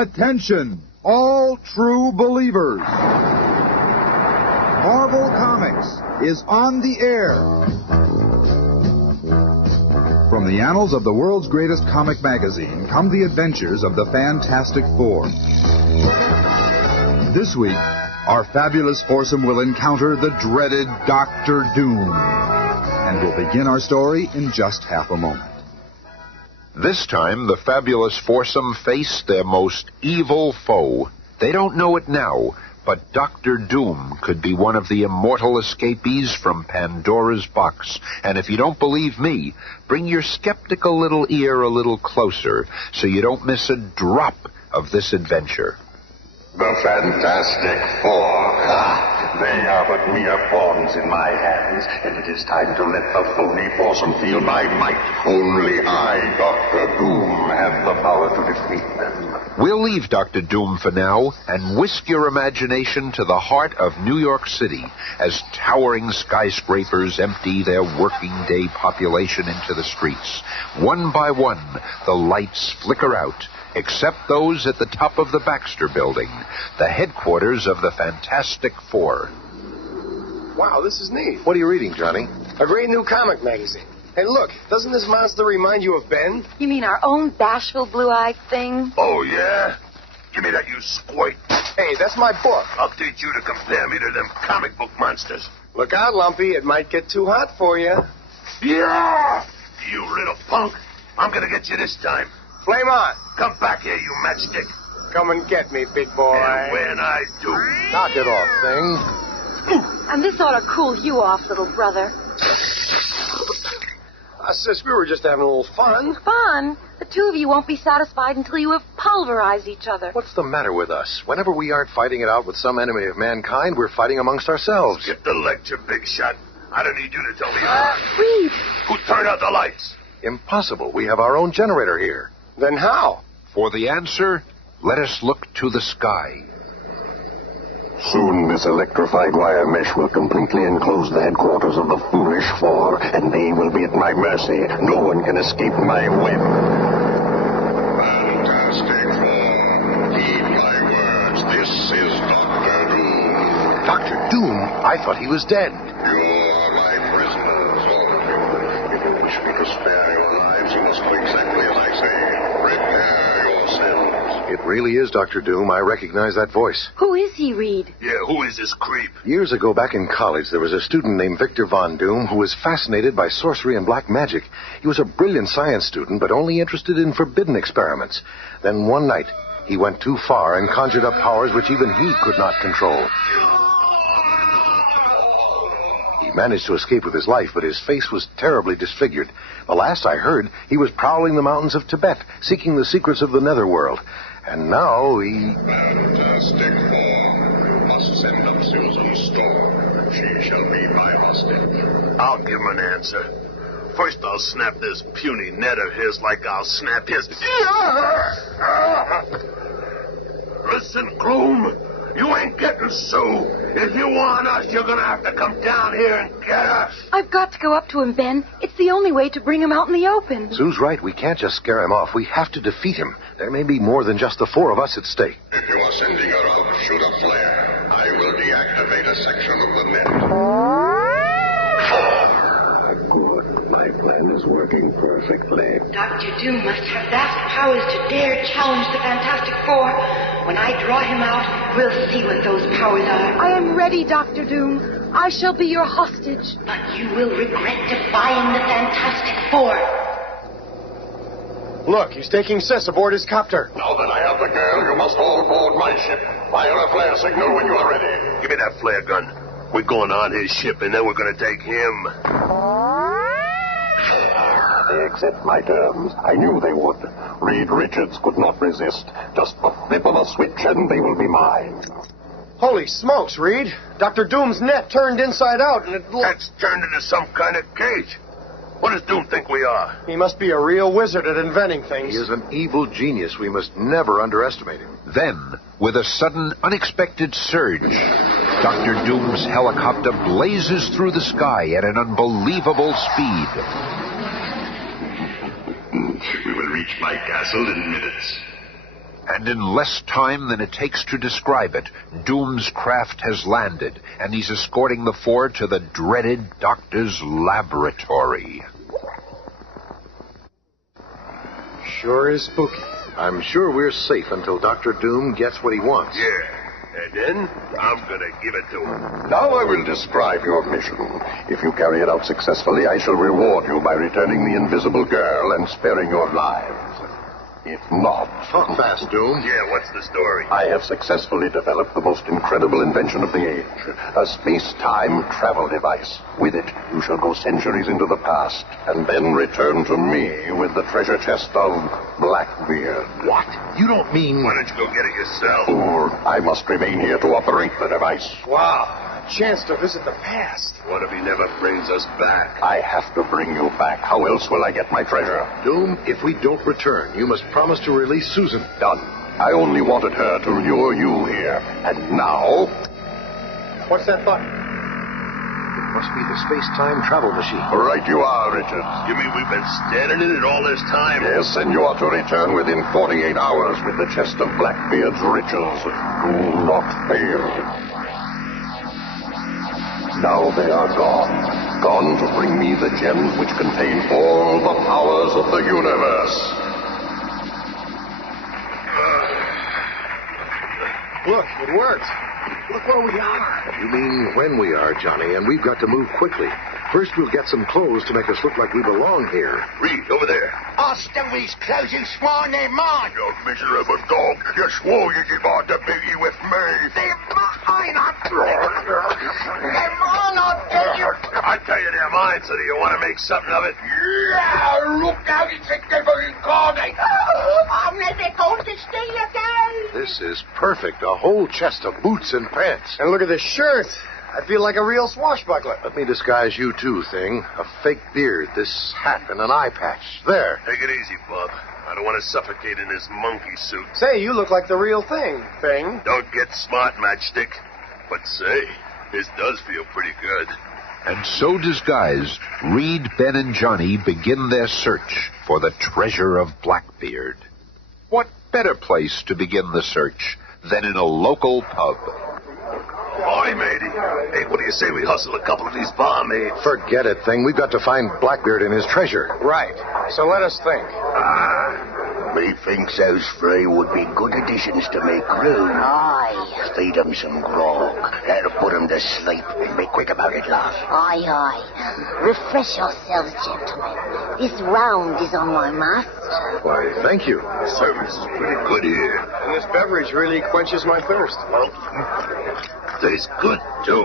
Attention, all true believers. Marvel Comics is on the air. From the annals of the world's greatest comic magazine come the adventures of the Fantastic Four. This week, our fabulous foursome will encounter the dreaded Dr. Doom. And we'll begin our story in just half a moment. This time, the fabulous foursome face their most evil foe. They don't know it now, but Dr. Doom could be one of the immortal escapees from Pandora's box. And if you don't believe me, bring your skeptical little ear a little closer so you don't miss a drop of this adventure. The Fantastic Four. They are but mere pawns in my hands, and it is time to let the phony foursome feel my might. Only I, Dr. Doom, have the power to defeat them. We'll leave Dr. Doom for now and whisk your imagination to the heart of New York City as towering skyscrapers empty their working day population into the streets. One by one, the lights flicker out, except those at the top of the Baxter Building, the headquarters of the Fantastic Four. Wow, this is neat. What are you reading, Johnny? A great new comic magazine. Hey, look, doesn't this monster remind you of Ben? You mean our own bashful blue-eyed thing? Oh, yeah? Give me that, you squirt. Hey, that's my book. I'll teach you to compare me to them comic book monsters. Look out, Lumpy. It might get too hot for you. Yeah! You little punk. I'm gonna get you this time. Flame on. Come back here, you matchstick. Come and get me, big boy. And when I do... Knock it off, thing. And this ought to cool you off, little brother. Sis, we were just having a little fun. Fun? The two of you won't be satisfied until you have pulverized each other. What's the matter with us? Whenever we aren't fighting it out with some enemy of mankind, we're fighting amongst ourselves. Skip the lecture, big shot. I don't need you to tell me. Reed! Who turned out the lights? Impossible. We have our own generator here. Then how? For the answer, let us look to the sky. Soon this electrified wire mesh will completely enclose the headquarters of the Foolish Four, and they will be at my mercy. No one can escape my web. Fantastic Four, heed my words. This is Dr. Doom. Dr. Doom? I thought he was dead. You are my prisoners, all of you. If you wish me to spare your lives, you must do exactly as I say. Prepare yourselves. It really is Dr. Doom. I recognize that voice. Who is he, Reed? Yeah, who is this creep? Years ago, back in college, there was a student named Victor Von Doom who was fascinated by sorcery and black magic. He was a brilliant science student, but only interested in forbidden experiments. Then one night, he went too far and conjured up powers which even he could not control. He managed to escape with his life, but his face was terribly disfigured. The last I heard, he was prowling the mountains of Tibet, seeking the secrets of the netherworld. And now he... Fantastic Four, must send up Susan Storm. She shall be my hostage. I'll give him an answer. First I'll snap this puny net of his like I'll snap his... Listen, Gloom. You ain't getting Sue. If you want us, you're going to have to come down here and get us. I've got to go up to him, Ben. It's the only way to bring him out in the open. Sue's right. We can't just scare him off. We have to defeat him. There may be more than just the four of us at stake. If you are sending her out, shoot a flare. I will deactivate a section of the net. Good. My plan is working perfectly. Dr. Doom must have vast powers to dare challenge the Fantastic Four. When I draw him out, we'll see what those powers are. I am ready, Dr. Doom. I shall be your hostage. But you will regret defying the Fantastic Four. Look, he's taking Sis aboard his copter. Now that I have the girl, you must all board my ship. Fire a flare signal when you are ready. Give me that flare gun. We're going on his ship, and then we're going to take him. They accept my terms. I knew they would. Reed Richards could not resist. Just the flip of a switch, and they will be mine. Holy smokes, Reed. Dr. Doom's net turned inside out, and it... That's turned into some kind of cage. What does Doom think we are? He must be a real wizard at inventing things. He is an evil genius. We must never underestimate him. Then, with a sudden, unexpected surge, Dr. Doom's helicopter blazes through the sky at an unbelievable speed. We will reach my castle in minutes. And in less time than it takes to describe it, Doom's craft has landed, and he's escorting the four to the dreaded doctor's laboratory. Sure is spooky. I'm sure we're safe until Dr. Doom gets what he wants. Yeah, and then I'm gonna give it to him. Now I will describe your mission. If you carry it out successfully, I shall reward you by returning the invisible girl and sparing your lives. If not... Talk fast, Doom. Yeah, what's the story? I have successfully developed the most incredible invention of the age. A space-time travel device. With it, you shall go centuries into the past, and then return to me with the treasure chest of Blackbeard. What? You don't mean... Why don't you go get it yourself? Or I must remain here to operate the device. Wow. Chance to visit the past. What if he never brings us back? I have to bring you back. How else will I get my treasure? Doom, if we don't return, you must promise to release Susan. Done. I only wanted her to lure you here. And now... What's that button? It must be the space-time travel machine. Right you are, Richards. You mean we've been standing in it all this time? Yes, and you are to return within 48 hours with the chest of Blackbeard's riches. Do not fail. Now they are gone. Gone to bring me the gems which contain all the powers of the universe. Look, it worked. Look where we are. You mean when we are, Johnny, and we've got to move quickly. First, we'll get some clothes to make us look like we belong here. Reed, over there. I'll steal these clothes and sworn they're mine. You miserable dog. You swore you'd give on to biggie with me. They're mine, they're mine, I'll tell you. I tell you they're mine, so do you want to make something of it? Yeah, look out, it's a devil incarnate. Oh, I'm never going to steal again. This is perfect. A whole chest of boots and pants. And look at this shirt. I feel like a real swashbuckler. Let me disguise you too, Thing. A fake beard, this hat, and an eye patch. There. Take it easy, Bob. I don't want to suffocate in this monkey suit. Say, you look like the real thing. Don't get smart, Matchstick. But say, this does feel pretty good. And so disguised, Reed, Ben, and Johnny begin their search for the treasure of Blackbeard. What better place to begin the search than in a local pub? Hi, matey. Hey, what do you say we hustle a couple of these barmaids? Forget it, Thing. We've got to find Blackbeard and his treasure. Right. So let us think. Methinks those three would be good additions to my crew. Aye. Feed 'em some grog. That'll put 'em to sleep. And be quick about it, love. Aye, aye. Refresh yourselves, gentlemen. This round is on my master. Why, thank you. Service is pretty good here. And this beverage really quenches my thirst. Tastes good, too.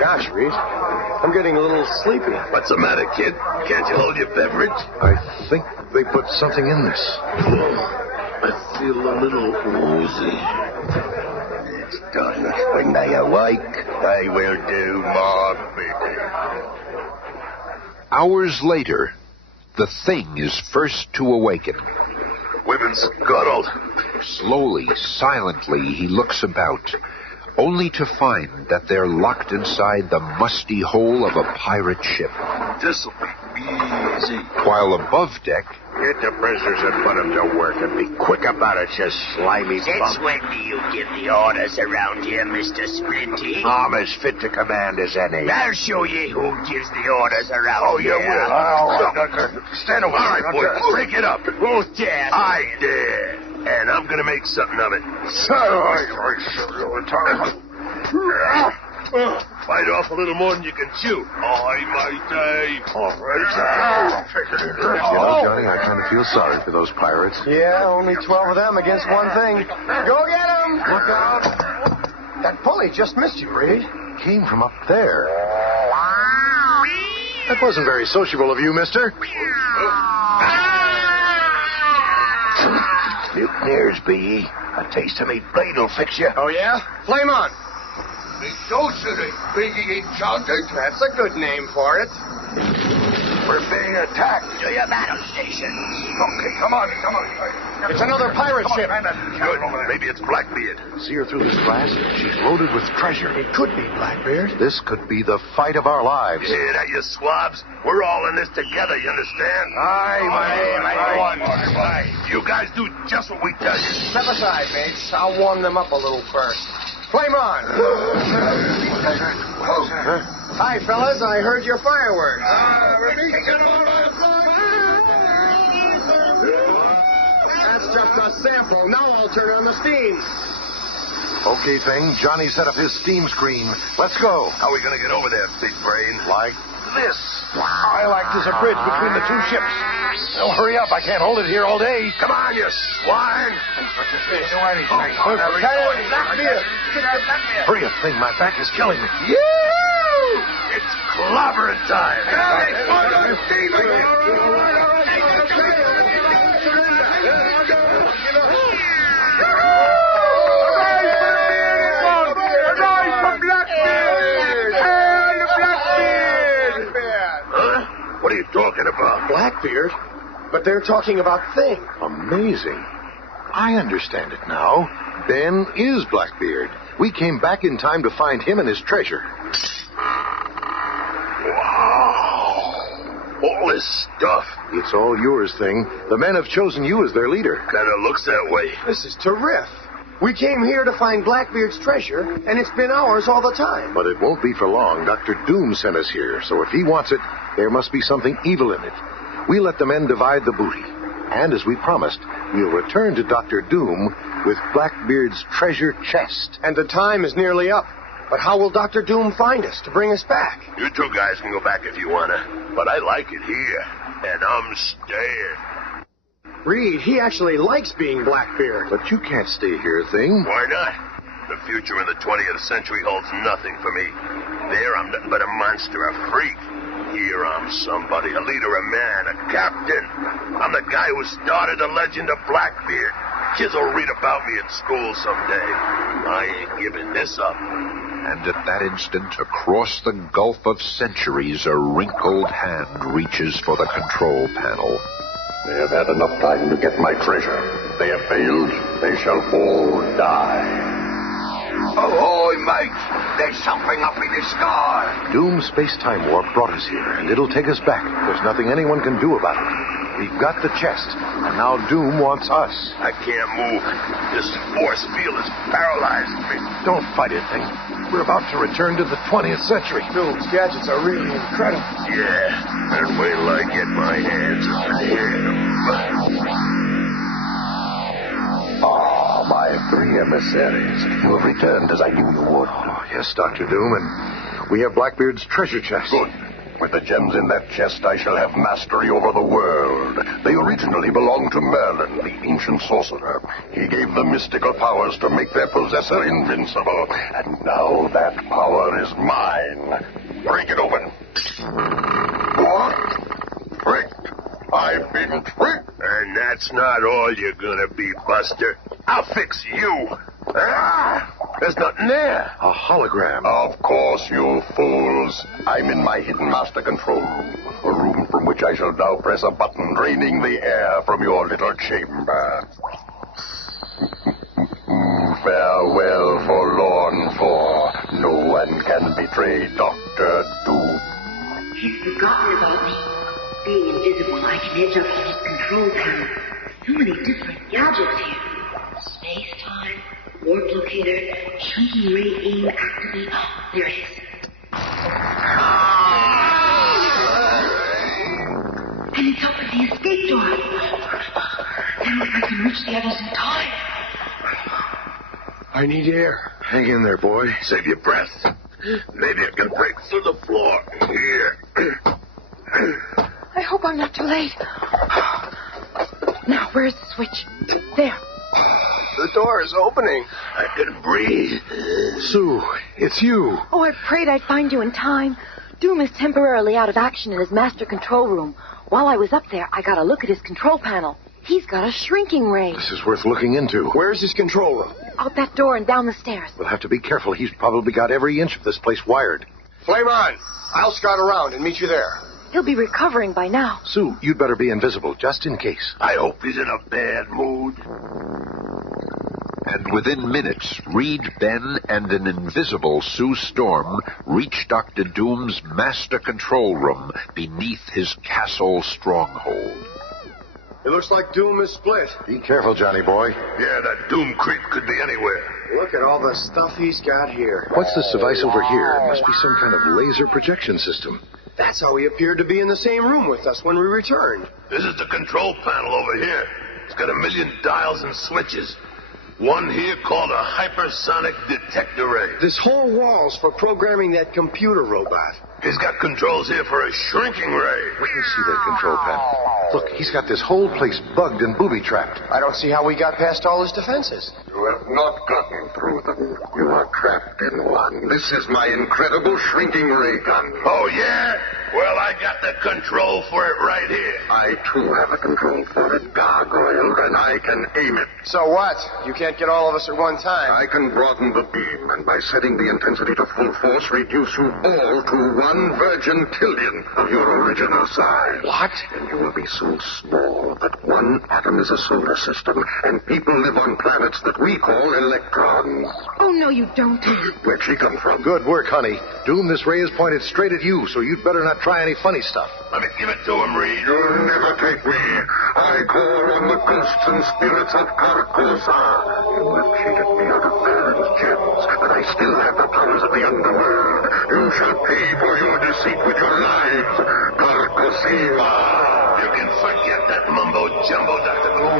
Gosh, Reed, I'm getting a little sleepy. What's the matter, kid? Can't you hold your beverage? I think they put something in this. I feel a little woozy. It's done. When they awake, they will do my bidding. Hours later, the Thing is first to awaken. Women scuttled. Slowly, silently, he looks about, only to find that they're locked inside the musty hole of a pirate ship. This'll be easy. While above deck, Get the prisoners and put them to work, and be quick about it, you slimy Since bum. when do you give the orders around here, Mr. Splinty? I'm as fit to command as any. I'll show you who gives the orders around Oh, here. you will. Stand away. All right, boys, break it up. Who's dare? I dare. And I'm gonna make something of it. Bite off a little more than you can chew. Aye, matey. All right. You know, Johnny, I kind of feel sorry for those pirates. Yeah, only 12 of them against one thing. Go get 'em! Look out! That pulley just missed you, Reed. Came from up there. That wasn't very sociable of you, mister. Mutineers, be ye. A taste of me blade'll fix you. Oh, yeah? Flame on! Socially, Biggie Enchanted. That's a good name for it. We're being attacked. To your battle stations. Okay, come on. It's another pirate ship. Good. Maybe it's Blackbeard. See her through this glass? She's loaded with treasure. It could be Blackbeard. This could be the fight of our lives. You hear that, you swabs? We're all in this together, you understand? Aye. You guys do just what we tell you. Step aside, mates. I'll warm them up a little first. Flame on. Hi, fellas. I heard your fireworks. That's just a sample. Now I'll turn on the steam. Okay, thing. Johnny set up his steam screen. Let's go. How are we going to get over there, big brain? Like this. I like there's a bridge between the two ships. Oh, hurry up. I can't hold it here all day. Come on, you swine. Hurry up, thing. My back is killing me. It's clobbering time. What are you talking about? Blackbeard? But they're talking about Thing. Amazing. I understand it now. Ben is Blackbeard. We came back in time to find him and his treasure. Wow. All this stuff. It's all yours, Thing. The men have chosen you as their leader. Kind of looks that way. This is terrific. We came here to find Blackbeard's treasure, and it's been ours all the time. But it won't be for long. Dr. Doom sent us here, so if he wants it, there must be something evil in it. We let the men divide the booty. And as we promised, we'll return to Dr. Doom with Blackbeard's treasure chest. And the time is nearly up. But how will Dr. Doom find us to bring us back? You two guys can go back if you wanna. But I like it here. And I'm staying. Reed, he actually likes being Blackbeard. But you can't stay here, Thing. Why not? The future in the 20th century holds nothing for me. There I'm nothing but a monster, a freak. Here I'm somebody, a leader, a man, a captain. I'm the guy who started the legend of Blackbeard. Kids will read about me at school someday. I ain't giving this up. And at that instant, across the gulf of centuries, a wrinkled hand reaches for the control panel. They have had enough time to get my treasure. They have failed. They shall all die. Ahoy, mate! There's something up in the sky. Doom's space-time warp brought us here, and it'll take us back. There's nothing anyone can do about it. We've got the chest, and now Doom wants us. I can't move. This force field has paralyzed me. Don't fight it, Thing. We're about to return to the 20th century. Doom's gadgets are really incredible. Yeah, and wait till I get my hands on him. Ah, my three emissaries. You have returned as I knew you would. Oh, yes, Dr. Doom, and we have Blackbeard's treasure chest. Good. With the gems in that chest, I shall have mastery over the world. They originally belonged to Merlin, the ancient sorcerer. He gave them mystical powers to make their possessor invincible. And now that power is mine. Break it open. What? Tricked. I've been tricked. And that's not all you're gonna be, Buster. I'll fix you. Ah! There's nothing there. A hologram. Of course, you fools. I'm in my hidden master control room. A room from which I shall now press a button draining the air from your little chamber. Farewell, forlorn for. No one can betray Dr. Doom. He's forgotten about me. Being invisible, I can edge up on his control panel. So many different gadgets here. Space-time, warp locator, shrinking ray aim activate. There it is. And it's up at the escape door. Then if I can reach the others in time. I need air. Hang in there, boy. Save your breath. Maybe it can break through the floor. Here. I hope I'm not too late. Now, where's the switch? There. The door is opening. I can breathe. Sue, it's you. Oh, I prayed I'd find you in time. Doom is temporarily out of action in his master control room. While I was up there, I got a look at his control panel. He's got a shrinking ray. This is worth looking into. Where's his control room? Out that door and down the stairs. We'll have to be careful. He's probably got every inch of this place wired. Flame on. I'll scout around and meet you there. He'll be recovering by now. Sue, you'd better be invisible, just in case. I hope he's in a bad mood. And within minutes, Reed, Ben, and an invisible Sue Storm reach Dr. Doom's master control room beneath his castle stronghold. It looks like Doom is split. Be careful, Johnny boy. Yeah, that Doom creep could be anywhere. Look at all the stuff he's got here. What's this device over here? It must be some kind of laser projection system. That's how he appeared to be in the same room with us when we returned. This is the control panel over here. It's got 1 million dials and switches. One here called a hypersonic detector ray. This whole wall's for programming that computer robot. He's got controls here for a shrinking ray. Let me see that control panel. Look, he's got this whole place bugged and booby-trapped. I don't see how we got past all his defenses. You have not gotten through them. You are trapped in one. This is my incredible shrinking ray gun. Oh, yeah? Well, I got the control for it right here. I, too, have a control for it, gargoyle, and I can aim it. So what? You can't get all of us at one time. I can broaden the beam, and by setting the intensity to full force, reduce you all to 1 virgin trillion of your original size. What? And you will be so small that 1 atom is a solar system, and people live on planets that we call electrons. Oh, no, you don't. Where'd she come from? Good work, honey. Doom, this ray is pointed straight at you, so you'd better not try any funny stuff. Let me give it to him, Reed. You'll never take me. I call on the ghosts and spirits of Carcosa. You have cheated me out of Baron's gems, but I still have the powers of the underworld. You shall pay for your deceit with your lives, Carcosiva. You can forget that mumbo-jumbo, Dr. Doom.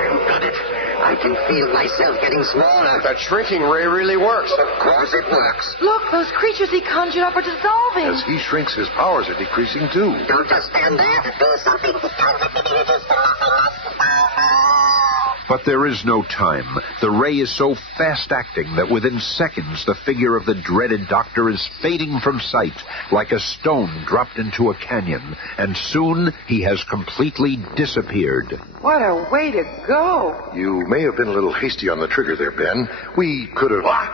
You got it. I can feel myself getting smaller. That shrinking ray really works. Of course it works. Look, those creatures he conjured up are dissolving. As he shrinks, his powers are decreasing, too. Don't just stand there. Do something. But there is no time. The ray is so fast-acting that within seconds the figure of the dreaded doctor is fading from sight like a stone dropped into a canyon, and soon he has completely disappeared. What a way to go. You may have been a little hasty on the trigger there, Ben. We could have... What?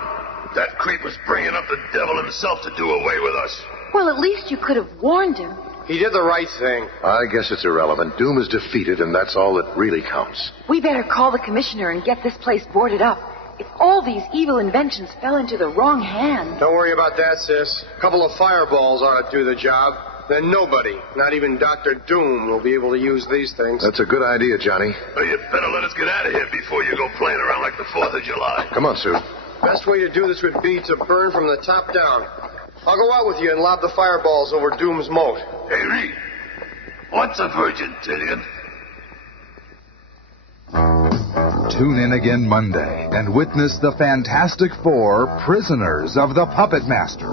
That creep was bringing up the devil himself to do away with us. Well, at least you could have warned him. He did the right thing. I guess it's irrelevant. Doom is defeated, and that's all that really counts. We better call the commissioner and get this place boarded up. If all these evil inventions fell into the wrong hands... Don't worry about that, sis. A couple of fireballs ought to do the job. Then nobody, not even Dr. Doom, will be able to use these things. That's a good idea, Johnny. Well, you better let us get out of here before you go playing around like the 4th of July. Come on, Sue. Best way to do this would be to burn from the top down. I'll go out with you and lob the fireballs over Doom's moat. Hey, Reed, what's a virgin trillion? Tune in again Monday and witness the Fantastic Four, Prisoners of the Puppet Master.